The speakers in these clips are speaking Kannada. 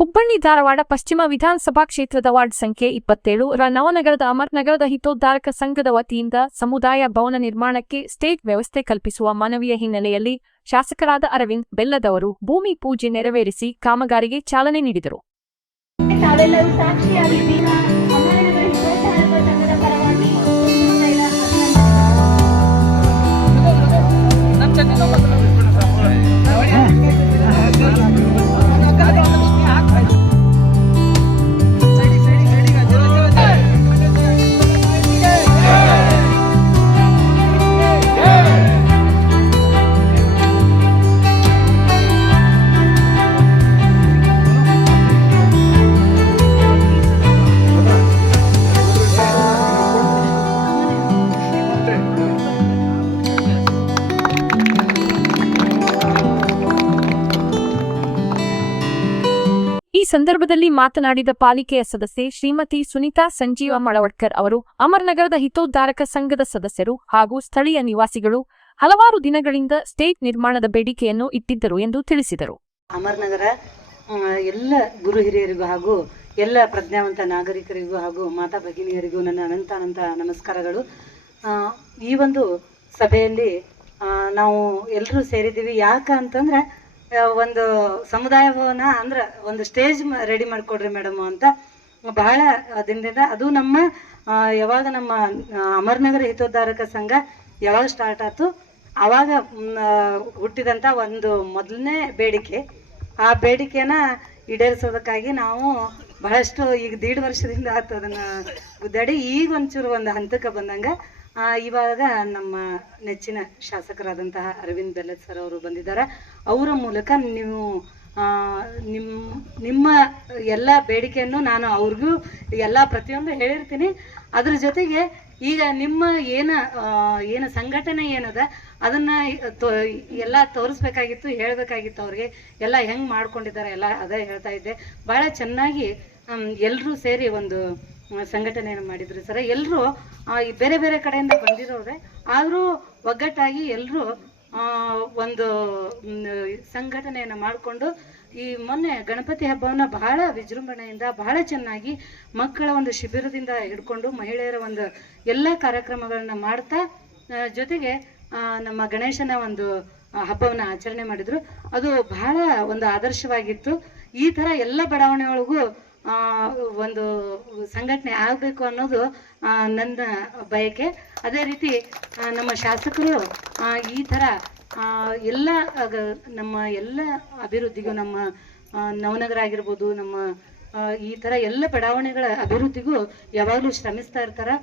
ಹುಬ್ಬಳ್ಳಿ ಧಾರವಾಡ ಪಶ್ಚಿಮ ವಿಧಾನಸಭಾ ಕ್ಷೇತ್ರದ ವಾರ್ಡ್ ಸಂಖ್ಯೆ ಇಪ್ಪತ್ತೇಳು ರ ನವನಗರದ ಅಮರ್ನಗರದ ಹಿತೋದ್ಧಾರಕ ಸಂಘದ ವತಿಯಿಂದ ಸಮುದಾಯ ಭವನ ನಿರ್ಮಾಣಕ್ಕೆ ಸ್ಟೇಟ್ ವ್ಯವಸ್ಥೆ ಕಲ್ಪಿಸುವ ಮನವಿಯ ಹಿನ್ನೆಲೆಯಲ್ಲಿ ಶಾಸಕರಾದ ಅರವಿಂದ್ ಬೆಲ್ಲದವರು ಭೂಮಿ ಪೂಜೆ ನೆರವೇರಿಸಿ ಕಾಮಗಾರಿಗೆ ಚಾಲನೆ ನೀಡಿದರು. ಸಂದರ್ಭದಲ್ಲಿ ಮಾತನಾಡಿದ ಪಾಲಿಕೆಯ ಸದಸ್ಯೆ ಶ್ರೀಮತಿ ಸುನಿತಾ ಸಂಜೀವ ಮಳವಡ್ಕರ್ ಅವರು ಅಮರನಗರದ ಹಿತೋದ್ಧಾರಕ ಸಂಘದ ಸದಸ್ಯರು ಹಾಗೂ ಸ್ಥಳೀಯ ನಿವಾಸಿಗಳು ಹಲವಾರು ದಿನಗಳಿಂದ ಸ್ಟೇಟ್ ನಿರ್ಮಾಣದ ಬೇಡಿಕೆಯನ್ನು ಇಟ್ಟಿದ್ದರು ಎಂದು ತಿಳಿಸಿದರು. ಅಮರನಗರ ಎಲ್ಲ ಗುರು ಹಿರಿಯರಿಗೂ ಹಾಗೂ ಎಲ್ಲ ಪ್ರಜ್ಞಾವಂತ ನಾಗರಿಕರಿಗೂ ಹಾಗೂ ಮಾತಾ ಭಗಿನಿಯರಿಗೂ ನನ್ನ ಅನಂತ ಅನಂತ ನಮಸ್ಕಾರಗಳು. ಈ ಒಂದು ಸಭೆಯಲ್ಲಿ ನಾವು ಎಲ್ಲರೂ ಸೇರಿದ್ದೀವಿ. ಯಾಕೆ ಅಂತಂದ್ರೆ ಆ, ಒಂದು ಸಮುದಾಯ ಭವನ ಅಂದ್ರೆ ಒಂದು ಸ್ಟೇಜ್ ರೆಡಿ ಮಾಡಿಕೊಡ್ರಿ ಮೇಡಮ್ ಅಂತ ಬಹಳ ದಿನದಿಂದ ಅದು ನಮ್ಮ ಯಾವಾಗ ನಮ್ಮ ಅಮರನಗರ ಹಿತೋದ್ಧಾರಕ ಸಂಘ ಯಾವಾಗ ಸ್ಟಾರ್ಟ್ ಆಯ್ತು ಆವಾಗ ಹುಟ್ಟಿದಂಥ ಒಂದು ಮೊದಲನೇ ಬೇಡಿಕೆ. ಆ ಬೇಡಿಕೆನ ಈಡೇರಿಸೋದಕ್ಕಾಗಿ ನಾವು ಬಹಳಷ್ಟು ಈಗ ದೀಡ್ ವರ್ಷದಿಂದ ಆತು ಅದನ್ನ ಗುದ್ದಾಡಿ ಈಗ ಒಂಚೂರು ಒಂದು ಹಂತಕ್ಕೆ ಬಂದಂಗ ಇವಾಗ ನಮ್ಮ ನೆಚ್ಚಿನ ಶಾಸಕರಾದಂತಹ ಅರವಿಂದ್ ಬೆಲ್ಲದ್ ಸರ್ ಅವರು ಬಂದಿದ್ದಾರೆ. ಅವರ ಮೂಲಕ ನೀವು ನಿಮ್ಮ ನಿಮ್, ನಿಮ್ಮ ಎಲ್ಲ ಬೇಡಿಕೆಯನ್ನು ನಾನು ಅವ್ರಿಗೂ ಎಲ್ಲ ಪ್ರತಿಯೊಂದು ಹೇಳಿರ್ತೀನಿ. ಅದ್ರ ಜೊತೆಗೆ ಈಗ ನಿಮ್ಮ ಏನ ಏನು ಸಂಘಟನೆ ಏನದ, ಅದನ್ನ ಎಲ್ಲಾ ತೋರಿಸ್ಬೇಕಾಗಿತ್ತು, ಹೇಳಬೇಕಾಗಿತ್ತು ಅವ್ರಿಗೆ. ಎಲ್ಲ ಹೆಂಗ್ ಮಾಡ್ಕೊಂಡಿದ್ದಾರೆ, ಎಲ್ಲ ಅದೇ ಹೇಳ್ತಾ ಇದ್ದೆ. ಭಾಳ ಚೆನ್ನಾಗಿ ಎಲ್ಲರೂ ಸೇರಿ ಒಂದು ಸಂಘಟನೆಯನ್ನು ಮಾಡಿದ್ರು ಸರ್. ಎಲ್ಲರೂ ಬೇರೆ ಬೇರೆ ಕಡೆಯಿಂದ ಬಂದಿರೋರೆ. ಆದರೂ ಒಗ್ಗಟ್ಟಾಗಿ ಎಲ್ಲರೂ ಒಂದು ಸಂಘಟನೆಯನ್ನು ಮಾಡಿಕೊಂಡು ಈ ಮೊನ್ನೆ ಗಣಪತಿ ಹಬ್ಬವನ್ನು ಬಹಳ ವಿಜೃಂಭಣೆಯಿಂದ, ಬಹಳ ಚೆನ್ನಾಗಿ ಮಕ್ಕಳ ಒಂದು ಶಿಬಿರದಿಂದ ಹಿಡ್ಕೊಂಡು ಮಹಿಳೆಯರ ಒಂದು ಎಲ್ಲ ಕಾರ್ಯಕ್ರಮಗಳನ್ನ ಮಾಡ್ತಾ ಜೊತೆಗೆ ನಮ್ಮ ಗಣೇಶನ ಒಂದು ಹಬ್ಬವನ್ನು ಆಚರಣೆ ಮಾಡಿದ್ರು. ಅದು ಬಹಳ ಒಂದು ಆದರ್ಶವಾಗಿತ್ತು. ಈ ಥರ ಎಲ್ಲ ಬಡಾವಣೆಯೊಳಗೂ ಒಂದು ಸಂಘಟನೆ ಆಗಬೇಕು ಅನ್ನೋದು ನನ್ನ ಬಯಕೆ. ಅದೇ ರೀತಿ ನಮ್ಮ ಶಾಸಕರು ಈ ಥರ ಎಲ್ಲ ನಮ್ಮ ಎಲ್ಲ ಅಭಿವೃದ್ಧಿಗೂ ನಮ್ಮ ನವನಗರ ಆಗಿರ್ಬೋದು ನಮ್ಮ ಈ ಥರ ಎಲ್ಲ ಬಡಾವಣೆಗಳ ಅಭಿವೃದ್ಧಿಗೂ ಯಾವಾಗಲೂ ಶ್ರಮಿಸ್ತಾ ಇರ್ತಾರೆ.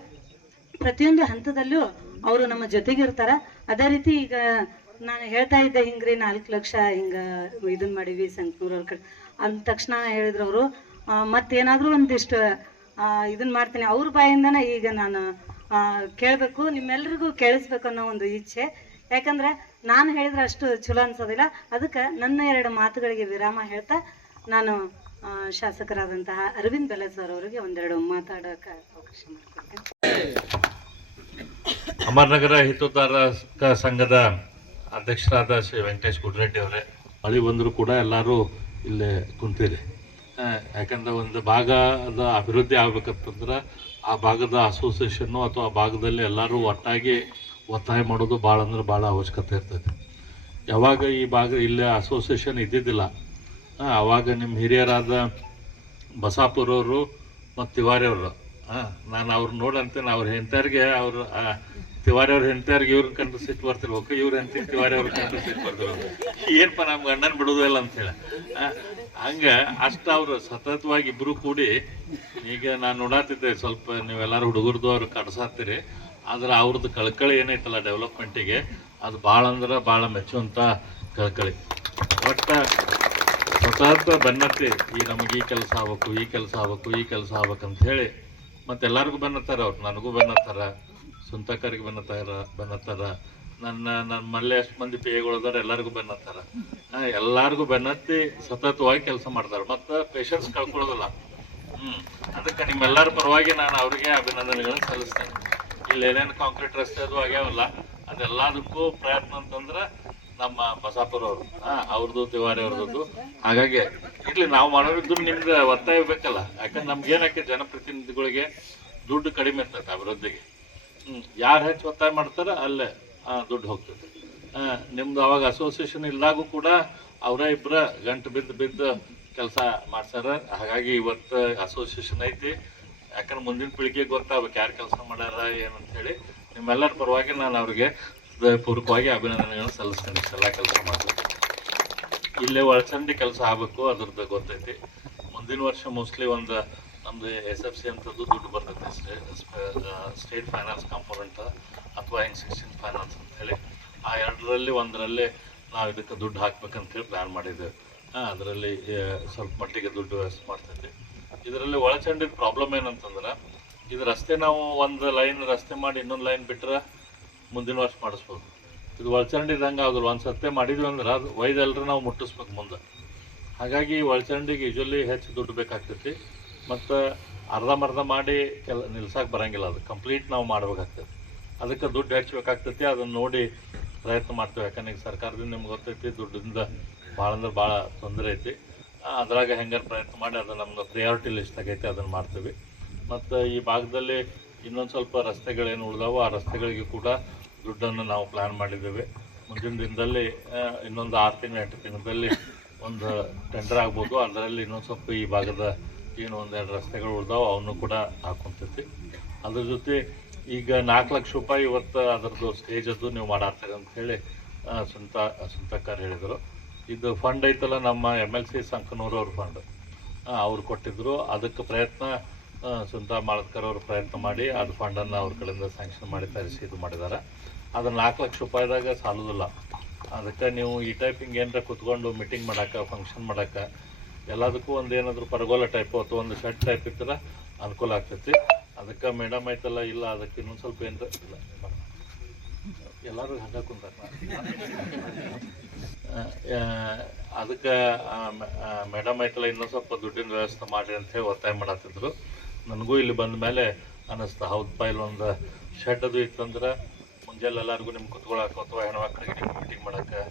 ಪ್ರತಿಯೊಂದು ಹಂತದಲ್ಲೂ ಅವರು ನಮ್ಮ ಜೊತೆಗೆ ಇರ್ತಾರೆ ಅದೇ ರೀತಿ ಈಗ ನಾನು ಹೇಳ್ತಾ ಇದ್ದೆ ಹಿಂಗ್ರಿ, ನಾಲ್ಕು ಲಕ್ಷ ಹಿಂಗ ಇದನ್ನ ಮಾಡೀವಿ ಸಂಕನೂರವ್ರ ಕಡೆ. ಅಂದ ತಕ್ಷಣ ಹೇಳಿದ್ರು ಅವರು ಮತ್ತೇನಾದರೂ ಒಂದಿಷ್ಟು ಇದನ್ನ ಮಾಡ್ತೀನಿ. ಅವ್ರ ಬಾಯಿಂದನೇ ಈಗ ನಾನು ಕೇಳಬೇಕು, ನಿಮ್ಮೆಲ್ರಿಗೂ ಕೇಳಿಸ್ಬೇಕು ಅನ್ನೋ ಒಂದು ಇಚ್ಛೆ ಯಾಕಂದ್ರೆ ನಾನು ಹೇಳಿದ್ರೆ ಅಷ್ಟು ಚಲೋ ಅನ್ಸೋದಿಲ್ಲ. ಅದಕ್ಕೆ ನನ್ನ ಎರಡು ಮಾತುಗಳಿಗೆ ವಿರಾಮ ಹೇಳ್ತಾ ನಾನು ಶಾಸಕರಾದಂತಹ ಅರವಿಂದ್ ಬೆಲೆ ಸರ್ ಅವರಿಗೆ ಒಂದೆರಡು ಮಾತಾಡೋಕೆ ಅವಕಾಶ ಮಾಡಿಕೊಡ್ತೀನಿ. ಅಮರನಗರ ಹಿತೋದ್ಧಾರಕ ಸಂಘದ ಅಧ್ಯಕ್ಷರಾದ ಶ್ರೀ ವೆಂಕಟೇಶ್ ಗುಡ್ರೆಡ್ಡಿ ಅವರೇ ಮಳೆ ಬಂದರೂ ಕೂಡ ಎಲ್ಲರೂ ಇಲ್ಲೇ ಕುಂತೀರಿ. ಯಾಕಂದ್ರೆ ಒಂದು ಭಾಗದ ಅಭಿವೃದ್ಧಿ ಆಗ್ಬೇಕಂತಂದ್ರೆ ಆ ಭಾಗದ ಅಸೋಸಿಯೇಷನ್ನು ಅಥವಾ ಆ ಭಾಗದಲ್ಲಿ ಎಲ್ಲರೂ ಒಟ್ಟಾಗಿ ಒತ್ತಾಯ ಮಾಡೋದು ಭಾಳ ಅಂದ್ರೆ ಭಾಳ ಅವಶ್ಯಕತೆ ಇರ್ತೈತಿ. ಯಾವಾಗ ಈ ಭಾಗ ಇಲ್ಲೇ ಅಸೋಸಿಯೇಷನ್ ಇದ್ದಿದ್ದಿಲ್ಲ ಆವಾಗ ನಿಮ್ಮ ಹಿರಿಯರಾದ ಬಸಾಪುರವರು ಮತ್ತು ತಿವಾರಿಯವರು ನಾನು ಅವ್ರು ನೋಡಂತೇನೆ ಅವ್ರ ಹೆಂಡತಿಯರಿಗೆ ಅವ್ರ ಆ, ತಿವಾರಿ ಅವ್ರ ಹೆಂಡತಿಯರಿಗೆ ಇವ್ರ ಕಂಡು ಸಿಟ್ಟು ಬರ್ತಿರ್ಬೇಕು ಇವ್ರ ಹೆಂಡತಿ ತಿವಾರಿ ಅವ್ರ ಕಂಡು ಸಿಟ್ಟು ಬರ್ತಿರ್ಬೇಕು. ಏನಪ್ಪ ನಮ್ಮ ಗಂಡನ ಬಿಡೋದಿಲ್ಲ ಅಂತೇಳಿ ಹಂಗೆ ಹಂಗ ಅವರು ಸತತವಾಗಿ ಇಬ್ಬರು ಕೂಡಿ ಈಗ ನಾನು ನೋಡಾತಿದ್ದೆ ಸ್ವಲ್ಪ ನೀವೆಲ್ಲರೂ ಹುಡುಗರ್ದು ಅವ್ರು ಕಡ್ಸಾತ್ತೀರಿ ಆದ್ರೆ ಅವ್ರದ್ದು ಕಳ್ಕಳಿ ಏನೈತಲ್ಲ ಡೆವಲಪ್ಮೆಂಟಿಗೆ, ಅದು ಭಾಳ ಅಂದ್ರೆ ಭಾಳ ಮೆಚ್ಚುವಂಥ ಕಳ್ಕಳಿ. ಒಟ್ಟು ಸತತ ಬೆನ್ನತ್ತಿ ಈ ನಮಗೆ ಈ ಕೆಲಸ ಆಗ್ಬೇಕು, ಈ ಕೆಲಸ ಆಗ್ಬೇಕು, ಈ ಕೆಲಸ ಆಗ್ಬೇಕು ಅಂತ ಹೇಳಿ ಮತ್ತೆ ಎಲ್ಲರಿಗೂ ಬೆನ್ನತ್ತಾರ ಅವ್ರು. ನನಗೂ ಬೆನ್ನತ್ತಾರ, ಸುಂತಕರಿಗೆ ಬೆನ್ನತ್ತಾರ ಬೆನ್ನತ್ತಾರ. ನನ್ನ ನನ್ನ ಮಲ್ಲೆ ಎಷ್ಟು ಮಂದಿ ಪಿ ಎಗಳದಾರ ಎಲ್ಲರಿಗೂ ಬೆನ್ನತ್ತಾರ. ಎಲ್ಲರಿಗೂ ಬೆನ್ನತ್ತಿ ಸತತವಾಗಿ ಕೆಲಸ ಮಾಡ್ತಾರೆ. ಮತ್ತು ಪೇಷನ್ಸ್ ಕಳ್ಕೊಳ್ಳೋದಿಲ್ಲ. ಹ್ಞೂ ಅದಕ್ಕೆ ನಿಮ್ಮೆಲ್ಲರ ಪರವಾಗಿ ನಾನು ಅವರಿಗೆ ಅಭಿನಂದನೆಗಳನ್ನು ಸಲ್ಲಿಸ್ತೇನೆ. ಇಲ್ಲಿ ಏನೇನು ಕಾಂಕ್ರೀಟ್ ರಸ್ತೆ ಅದು ಆಗ್ಯಾವಲ್ಲ, ಅದೆಲ್ಲದಕ್ಕೂ ಪ್ರಯತ್ನ ಅಂತಂದ್ರೆ ನಮ್ಮ ಬಸಾಪುರ ಅವರು. ಅವ್ರದ್ದು ತಿವಾರಿ ಅವ್ರದ್ದು ಹಾಗಾಗಿ ಇರ್ಲಿ, ನಾವು ಮಾಡೋದು ನಿಮ್ದು ಒತ್ತಾಯ ಬೇಕಲ್ಲ. ಯಾಕಂದ್ರೆ ನಮ್ಗೆ ಏನಕ್ಕೆ ಜನಪ್ರತಿನಿಧಿಗಳಿಗೆ ದುಡ್ಡು ಕಡಿಮೆ ಇರ್ತೈತೆ ಅಭಿವೃದ್ಧಿಗೆ. ಯಾರು ಹೆಚ್ಚು ಒತ್ತಾಯ ಮಾಡ್ತಾರ ಅಲ್ಲೇ ದುಡ್ಡು ಹೋಗ್ತೈತೆ. ನಿಮ್ದು ಅವಾಗ ಅಸೋಸಿಯೇಷನ್ ಇಲ್ದಾಗೂ ಕೂಡ ಅವರ ಇಬ್ಬರ ಗಂಟು ಬಿದ್ದು ಬಿದ್ದು ಕೆಲಸ ಮಾಡ್ತಾರೆ ಹಾಗಾಗಿ ಇವತ್ತು ಅಸೋಸಿಯೇಷನ್ ಐತಿ. ಯಾಕಂದ್ರೆ ಮುಂದಿನ ಪೀಳಿಗೆಗೆ ಗೊತ್ತಾಗ್ಬೇಕು ಯಾರು ಕೆಲಸ ಮಾಡ್ಯಾರ ಏನಂತ ಹೇಳಿ. ನಿಮ್ಮೆಲ್ಲರ ಪರವಾಗಿ ನಾನು ಅವ್ರಿಗೆ ಹೃದಯಪೂರ್ವಕವಾಗಿ ಅಭಿನಂದನೆಗಳನ್ನು ಸಲ್ಲಿಸ್ತೇನೆ. ಎಲ್ಲ ಕೆಲಸ ಮಾಡಬೇಕು ಇಲ್ಲೇ ಒಳಚಂಡಿ ಕೆಲಸ ಆಗಬೇಕು, ಅದ್ರದ್ದು ಗೊತ್ತೈತಿ. ಮುಂದಿನ ವರ್ಷ ಮೋಸ್ಟ್ಲಿ ಒಂದು ನಮ್ದು ಎಸ್ ಎಫ್ ಸಿ ಅಂತದ್ದು ದುಡ್ಡು ಬರ್ತೈತೆ. ಸ್ಟೇಟ್ ಫೈನಾನ್ಸ್ ಕಾಂಪೋನೆಂಟ್ ಅಥವಾ ಇನ್ಸ್ಟಿಟ್ಯೂಷನ್ ಫೈನಾನ್ಸ್ ಅಂತ ಹೇಳಿ. ಆ ಎರಡರಲ್ಲಿ ಒಂದರಲ್ಲಿ ನಾವು ಇದಕ್ಕೆ ದುಡ್ಡು ಹಾಕ್ಬೇಕಂತೇಳಿ ಪ್ಲ್ಯಾನ್ ಮಾಡಿದ್ದೇವೆ. ಅದರಲ್ಲಿ ಸ್ವಲ್ಪ ಮಟ್ಟಿಗೆ ದುಡ್ಡು ವ್ಯವಸ್ಥೆ ಮಾಡ್ತೈತಿ. ಇದರಲ್ಲಿ ಒಳಚಂಡಿದ ಪ್ರಾಬ್ಲಮ್ ಏನಂತಂದ್ರೆ, ಇದು ರಸ್ತೆ ನಾವು ಒಂದು ಲೈನ್ ರಸ್ತೆ ಮಾಡಿ ಇನ್ನೊಂದು ಲೈನ್ ಬಿಟ್ರೆ ಮುಂದಿನ ವರ್ಷ ಮಾಡಿಸ್ಬೋದು. ಇದು ಒಳಚಂಡಿದ ಹಂಗೆ ಆಗಲ್ಲ ಒಂದು ಸತ್ತೆ ಮಾಡಿದ್ವಿ ಅಂದ್ರೆ ಅದು ಒಯ್ದೆಲ್ಲರೂ ನಾವು ಮುಟ್ಟಿಸ್ಬೇಕು ಮುಂದೆ. ಹಾಗಾಗಿ ಒಳಚಂಡಿಗೆ ಯೂಶ್ವಲಿ ಹೆಚ್ಚು ದುಡ್ಡು ಬೇಕಾಗ್ತೈತಿ. ಮತ್ತು ಅರ್ಧಂಬರ್ಧ ಮಾಡಿ ಕೆಲ ನಿಲ್ಸಕ್ಕೆ ಬರಂಗಿಲ್ಲ ಅದು. ಕಂಪ್ಲೀಟ್ ನಾವು ಮಾಡ್ಬೇಕಾಗ್ತದೆ ಅದಕ್ಕೆ ದುಡ್ಡು ಹೆಚ್ಚು ಬೇಕಾಗ್ತೈತಿ. ಅದನ್ನು ನೋಡಿ ಪ್ರಯತ್ನ ಮಾಡ್ತೇವೆ. ಯಾಕಂದ್ರೆ ಸರ್ಕಾರದಿಂದ ನಿಮ್ಗೆ ಗೊತ್ತೈತಿ, ದುಡ್ಡಿಂದ ಭಾಳ ಅಂದ್ರೆ ಭಾಳ ತೊಂದರೆ ಐತಿ. ಅದ್ರಾಗ ಹೆಂಗಾರು ಪ್ರಯತ್ನ ಮಾಡಿ ಅದು ನಮ್ದು ಪ್ರಿಯಾರಿಟಿ ಲಿಸ್ಟ್ ಆಗೈತೆ, ಅದನ್ನು ಮಾಡ್ತೀವಿ. ಮತ್ತು ಈ ಭಾಗದಲ್ಲಿ ಇನ್ನೊಂದು ಸ್ವಲ್ಪ ರಸ್ತೆಗಳೇನು ಉಳಿದಾವೋ ಆ ರಸ್ತೆಗಳಿಗೆ ಕೂಡ ದುಡ್ಡನ್ನು ನಾವು ಪ್ಲ್ಯಾನ್ ಮಾಡಿದ್ದೇವೆ. ಮುಂದಿನ ದಿನದಲ್ಲಿ ಇನ್ನೊಂದು ಆರು ತಿಂಗಳು, ಎಂಟು ತಿಂಗಳಲ್ಲಿ ಒಂದು ಟೆಂಡರ್ ಆಗ್ಬೋದು. ಅದರಲ್ಲಿ ಇನ್ನೊಂದು ಸ್ವಲ್ಪ ಈ ಭಾಗದ ಏನು ಒಂದೆರಡು ರಸ್ತೆಗಳು ಉಳ್ದಾವ ಅವನು ಕೂಡ ಹಾಕೊಂತೈತಿ ಅದ್ರ ಜೊತೆ ಈಗ ನಾಲ್ಕು ಲಕ್ಷ ರೂಪಾಯಿ ಇವತ್ತು ಅದರದ್ದು ಸ್ಟೇಜದ್ದು ನೀವು ಮಾಡಾಡ್ತಾರೆ ಅಂತ ಹೇಳಿ ಸುಂತ, ಸುಂತಕ್ಕರ್ ಹೇಳಿದರು. ಇದು ಫಂಡ್ ಐತಲ್ಲ ನಮ್ಮ ಎಂ ಎಲ್ ಸಿ ಸಂಕನೂರವ್ರ ಫಂಡ್ ಅವ್ರು ಕೊಟ್ಟಿದ್ರು. ಅದಕ್ಕೆ ಪ್ರಯತ್ನ ಆ, ಮಾಳ್ಕರ್ ಅವರು ಪ್ರಯತ್ನ ಮಾಡಿ ಅದು ಫಂಡನ್ನು ಅವ್ರ ಕಡೆಯಿಂದ ಸ್ಯಾಂಕ್ಷನ್ ಮಾಡಿ ತರಿಸಿ ಇದು ಮಾಡಿದ್ದಾರೆ ಅದು ನಾಲ್ಕು ಲಕ್ಷ ರೂಪಾಯಿದಾಗ ಸಾಲೋದಿಲ್ಲ. ಅದಕ್ಕೆ ನೀವು ಈ ಟೈಪ್ ಹಿಂಗೆ ಏನಾರ ಕುತ್ಕೊಂಡು ಮೀಟಿಂಗ್ ಮಾಡಕ್ಕೆ ಫಂಕ್ಷನ್ ಮಾಡಕ್ಕೆ ಎಲ್ಲದಕ್ಕೂ ಒಂದು ಏನಾದರೂ ಪರಗೋಲ ಟೈಪು ಅಥವಾ ಒಂದು ಶರ್ಟ್ ಟೈಪ್ ಇತ್ತಲ್ಲ ಅನುಕೂಲ ಆಗ್ತೈತಿ. ಅದಕ್ಕೆ ಮೇಡಮ್ ಐತಲ್ಲ ಇಲ್ಲ ಅದಕ್ಕೆ ಇನ್ನೊಂದು ಸ್ವಲ್ಪ ಏನಾರ ಇಲ್ಲ. ಎಲ್ಲರೂ ಹಂಗೆ ಕುಂತಾರ ಅದಕ್ಕೆ ಮೇಡಮ್ ಐತಲ್ಲ ಇನ್ನೊಂದು ಸ್ವಲ್ಪ ದುಡ್ಡಿನ ವ್ಯವಸ್ಥೆ ಮಾಡಿ ಅಂತ ಹೇಳಿ ಒತ್ತಾಯ ಮಾಡತ್ತಿದ್ರು. ನನಗೂ ಇಲ್ಲಿ ಬಂದ ಮೇಲೆ ಅನ್ನಿಸ್ತು ಹೌದಪ್ಪ ಇಲ್ಲೊಂದು ಶೆಡ್ ಅದು ಇತ್ತಂದ್ರೆ ಮುಂಜಾನೆ ಎಲ್ಲರಿಗೂ ನಿಮ್ಗೆ ಕುತ್ಕೊಳ್ಳೋಕೆ ಅಥವಾ ಹೆಣ್ಮಕ್ಳಿಗೆ ನಿಮ್ಗೆ ಮೀಟಿಂಗ್ ಮಾಡಕ್ಕೆ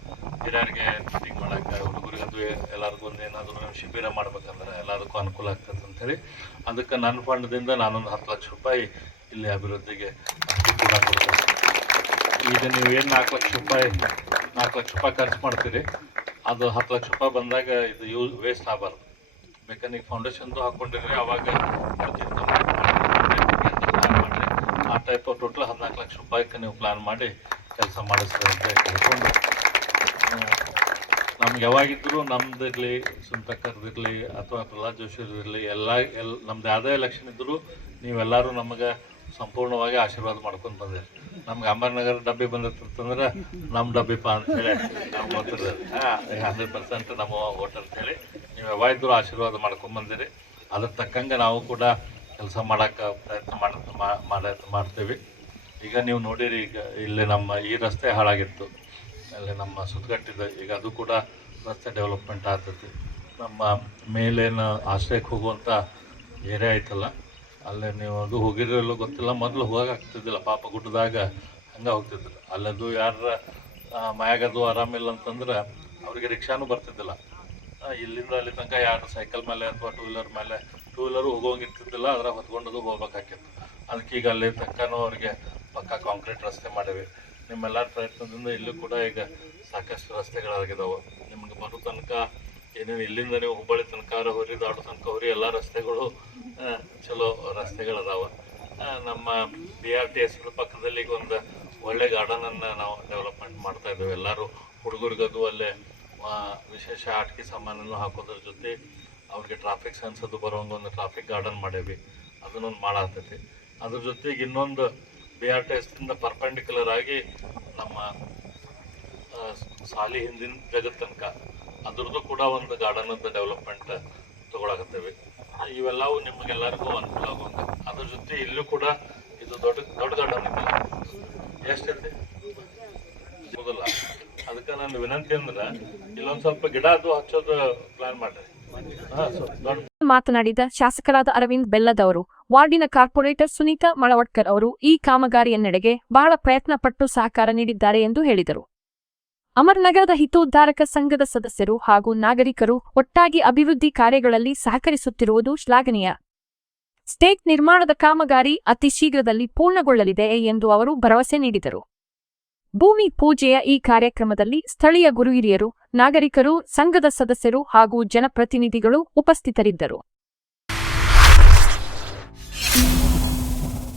ಹಿರಿಯರಿಗೆ ಮೀಟಿಂಗ್ ಮಾಡಕ್ಕೆ ಹುಡುಗರಿಗೆ ಅದು ಎಲ್ಲರಿಗೂ ಒಂದು ಏನಾದರೂ ಶಿಬಿರ ಮಾಡ್ಬೇಕಂದ್ರೆ ಎಲ್ಲದಕ್ಕೂ ಅನುಕೂಲ ಆಗ್ತದೆ ಅಂತೇಳಿ ಅದಕ್ಕೆ ನನ್ನ ಫಂಡ್ದಿಂದ ನಾನೊಂದು ಹತ್ತು ಲಕ್ಷ ರೂಪಾಯಿ ಇಲ್ಲಿ ಅಭಿವೃದ್ಧಿಗೆ ಅನುಕೂಲ ಈಗ ನೀವು ಏನು ನಾಲ್ಕು ಲಕ್ಷ ರೂಪಾಯಿ ನಾಲ್ಕು ಲಕ್ಷ ರೂಪಾಯಿ ಖರ್ಚು ಮಾಡ್ತೀರಿ. ಅದು ಹತ್ತು ಲಕ್ಷ ರೂಪಾಯಿ ಬಂದಾಗ ಇದು ಯೂಸ್ ವೇಸ್ಟ್ ಆಗಬಾರ್ದು. ಫೌಂಡೇಶನ್ ಫೌಂಡೇಶನ್ದು ಹಾಕ್ಕೊಂಡಿರಿ ಅವಾಗ ಆ ಟೈಪ್ ಟೋಟಲ್ ಹದಿನಾಲ್ಕು ಲಕ್ಷ ರೂಪಾಯಿಗೆ ನೀವು ಪ್ಲಾನ್ ಮಾಡಿ ಕೆಲಸ ಮಾಡಿಸ್ತೀರಿ ಅಂತ ಹೇಳ್ಕೊಂಡು ನಮ್ಗೆ ಯಾವಾಗಿದ್ದರೂ ನಮ್ದಿರಲಿ ಸುಂತಕರ್ದಿರಲಿ ಅಥವಾ ಪ್ರಹ್ಲಾದ್ ಇರಲಿ, ಎಲ್ಲ ಎಲ್ ನಮ್ದು ಯಾವುದೇ ಎಲೆಕ್ಷನ್ ಇದ್ದರೂ ನೀವೆಲ್ಲರೂ ನಮಗೆ ಸಂಪೂರ್ಣವಾಗಿ ಆಶೀರ್ವಾದ ಮಾಡ್ಕೊಂಡು ಬಂದಿರಿ ನಮ್ಗೆ ಅಂಬರ್ನಗರ ಡಬ್ಬಿ ಬಂದಿರ್ತಂದ್ರೆ ನಮ್ಮ ಡಬ್ಬಿಪ್ಪ ಅಂತೇಳಿ ನಮ್ಗೆ ನಾವು ಹಾಂ. ಹಂಡ್ರೆಡ್ ಪರ್ಸೆಂಟ್ ನಮ್ಮ ಓಟ್ ಅಂತೇಳಿ ನೀವು ಯಾವಾಗಿದ್ದರೂ ಆಶೀರ್ವಾದ ಮಾಡ್ಕೊಂಡು ಬಂದಿರಿ. ಅದ್ರ ತಕ್ಕಂಗೆ ನಾವು ಕೂಡ ಕೆಲಸ ಮಾಡೋಕ್ಕೆ ಪ್ರಯತ್ನ ಮಾಡ ಮಾಡ ಮಾಡ್ತೀವಿ. ಈಗ ನೀವು ನೋಡಿರಿ ಈಗ ಇಲ್ಲಿ ನಮ್ಮ ಈ ರಸ್ತೆ ಹಾಳಾಗಿತ್ತು. ಅಲ್ಲಿ ನಮ್ಮ ಸುತ್ತಗಟ್ಟಿದೆ ಈಗ ಅದು ಕೂಡ ರಸ್ತೆ ಡೆವಲಪ್ಮೆಂಟ್ ಆಗ್ತೈತಿ. ನಮ್ಮ ಮೇಲೇನು ಆಶ್ರಯಕ್ಕೆ ಹೋಗುವಂಥ ಏರಿಯಾ ಐತಲ್ಲ ಅಲ್ಲೇ ನೀವು ಅದು ಹೋಗಿರಲ್ಲೋ ಗೊತ್ತಿಲ್ಲ. ಮೊದಲು ಹೋಗಕ್ಕೆ ಪಾಪ ಗುಡ್ಡದಾಗ ಹಂಗೆ ಹೋಗ್ತಿದ್ರು. ಅಲ್ಲದು ಯಾರ ಮಯಾಗದು ಆರಾಮಿಲ್ಲ ಅಂತಂದ್ರೆ ಅವ್ರಿಗೆ ರಿಕ್ಷಾನೂ ಬರ್ತಿದ್ದಿಲ್ಲ. ಇಲ್ಲಿಂದ ಅಲ್ಲಿ ತನಕ ಯಾರು ಸೈಕಲ್ ಮೇಲೆ ಅಥವಾ ಟೂ ವೀಲರ್ ಮೇಲೆ ಟೂ ವೀಲರು ಹೋಗೋಂಗಿರ್ತಿದ್ದಿಲ್ಲ. ಅದ್ರಾಗ ಹೊತ್ಕೊಂಡದು ಹೋಗ್ಬೇಕಾಕಿತ್ತು ಅದಕ್ಕೆ ಈಗ ಅಲ್ಲಿ ತನಕನೂ ಅವ್ರಿಗೆ ಪಕ್ಕ ಕಾಂಕ್ರೀಟ್ ರಸ್ತೆ ಮಾಡಿವಿ. ನಿಮ್ಮೆಲ್ಲರ ಪ್ರಯತ್ನದಿಂದ ಇಲ್ಲೂ ಕೂಡ ಈಗ ಸಾಕಷ್ಟು ರಸ್ತೆಗಳಾಗಿದ್ದಾವೆ ನಿಮ್ಗೆ ಬರೋ ತನಕ ಏನೇನು ಇಲ್ಲಿಂದ ನೀವು ಹುಬ್ಬಳ್ಳಿ ತನಕ ಹೊರಿ ದಾಟೋ ತನಕ ಹೊರಿ ಎಲ್ಲ ರಸ್ತೆಗಳು ಚಲೋ ರಸ್ತೆಗಳದಾವ. ನಮ್ಮ ಬಿ ಆರ್ ಟಿ ಎಸ್ ಪಕ್ಕದಲ್ಲಿ ಈಗ ಒಂದು ಒಳ್ಳೆ ಗಾರ್ಡನನ್ನು ನಾವು ಡೆವಲಪ್ಮೆಂಟ್ ಮಾಡ್ತಾ ಇದ್ದೇವೆ. ಎಲ್ಲರೂ ಹುಡುಗರಿಗದು ಅಲ್ಲೇ ವಿಶೇಷ ಆಟಿಕೆ ಸಾಮಾನನ್ನು ಹಾಕೋದ್ರ ಜೊತೆ ಅವ್ರಿಗೆ ಟ್ರಾಫಿಕ್ ಸೆನ್ಸ್ ಅದು ಬರೋಂಗೆ ಒಂದು ಟ್ರಾಫಿಕ್ ಗಾರ್ಡನ್ ಮಾಡೇವಿ. ಅದನ್ನೊಂದು ಮಾಡತ್ತೈತಿ ಅದ್ರ ಜೊತೆಗೆ ಇನ್ನೊಂದು ಬಿ ಆರ್ ಟಿ ಎಸ್ನಿಂದ ಪರ್ಪೆಂಡಿಕ್ಯುಲರ್ ಆಗಿ ನಮ್ಮ ಸಾಲಿ ಹಿಂದಿನ ಜಗತ್ ತನಕ ಅದ್ರದ್ದು ಕೂಡ ಒಂದು ಗಾರ್ಡನದ್ದು ಡೆವಲಪ್ಮೆಂಟ್ ತಗೊಳಕತ್ತೇವೆ. ಇವೆಲ್ಲವೂ ನಿಮಗೆಲ್ಲರಿಗೂ ಅನುಕೂಲ ಆಗುವಂಗೆ ಅದ್ರ ಜೊತೆ ಇಲ್ಲೂ ಕೂಡ ಇದು ದೊಡ್ಡ ದೊಡ್ಡ ಗಾರ್ಡನ್ ಇದೆ ಎಷ್ಟೈತಿ ಹೌದಲ್ಲ ಅದಕ್ಕೆ ನನ್ನ ವಿನಂತಿ ಅಂದ್ರೆ ಇಲ್ಲೊಂದು ಸ್ವಲ್ಪ ಗಿಡ ಅದು ಹಚ್ಚೋದು ಪ್ಲಾನ್ ಮಾಡ್ರಿ. ಮಾತನಾಡಿದ ಶಾಸಕರಾದ ಅರವಿಂದ್ ಬೆಲ್ಲದವರು, ವಾರ್ಡಿನ ಕಾರ್ಪೊರೇಟರ್ ಸುನೀತಾ ಮಳವಟ್ಕರ್ ಅವರು ಈ ಕಾಮಗಾರಿಯನ್ನೆಡೆಗೆ ಬಹಳ ಪ್ರಯತ್ನ ಪಟ್ಟು ಸಹಕಾರ ನೀಡಿದ್ದಾರೆ ಎಂದು ಹೇಳಿದರು. ಅಮರ್ನಗರದ ಹಿತೋದ್ಧಾರಕ ಸಂಘದ ಸದಸ್ಯರು ಹಾಗೂ ನಾಗರಿಕರು ಒಟ್ಟಾಗಿ ಅಭಿವೃದ್ಧಿ ಕಾರ್ಯಗಳಲ್ಲಿ ಸಹಕರಿಸುತ್ತಿರುವುದು ಶ್ಲಾಘನೀಯ. ಸ್ಟೇಟ್ ನಿರ್ಮಾಣದ ಕಾಮಗಾರಿ ಅತಿ ಶೀಘ್ರದಲ್ಲಿ ಪೂರ್ಣಗೊಳ್ಳಲಿದೆ ಎಂದು ಅವರು ಭರವಸೆ ನೀಡಿದರು. ಭೂಮಿ ಪೂಜೆಯ ಈ ಕಾರ್ಯಕ್ರಮದಲ್ಲಿ ಸ್ಥಳೀಯ ಗುರುಹಿರಿಯರು, ನಾಗರಿಕರು, ಸಂಘದ ಸದಸ್ಯರು ಹಾಗೂ ಜನಪ್ರತಿನಿಧಿಗಳು ಉಪಸ್ಥಿತರಿದ್ದರು.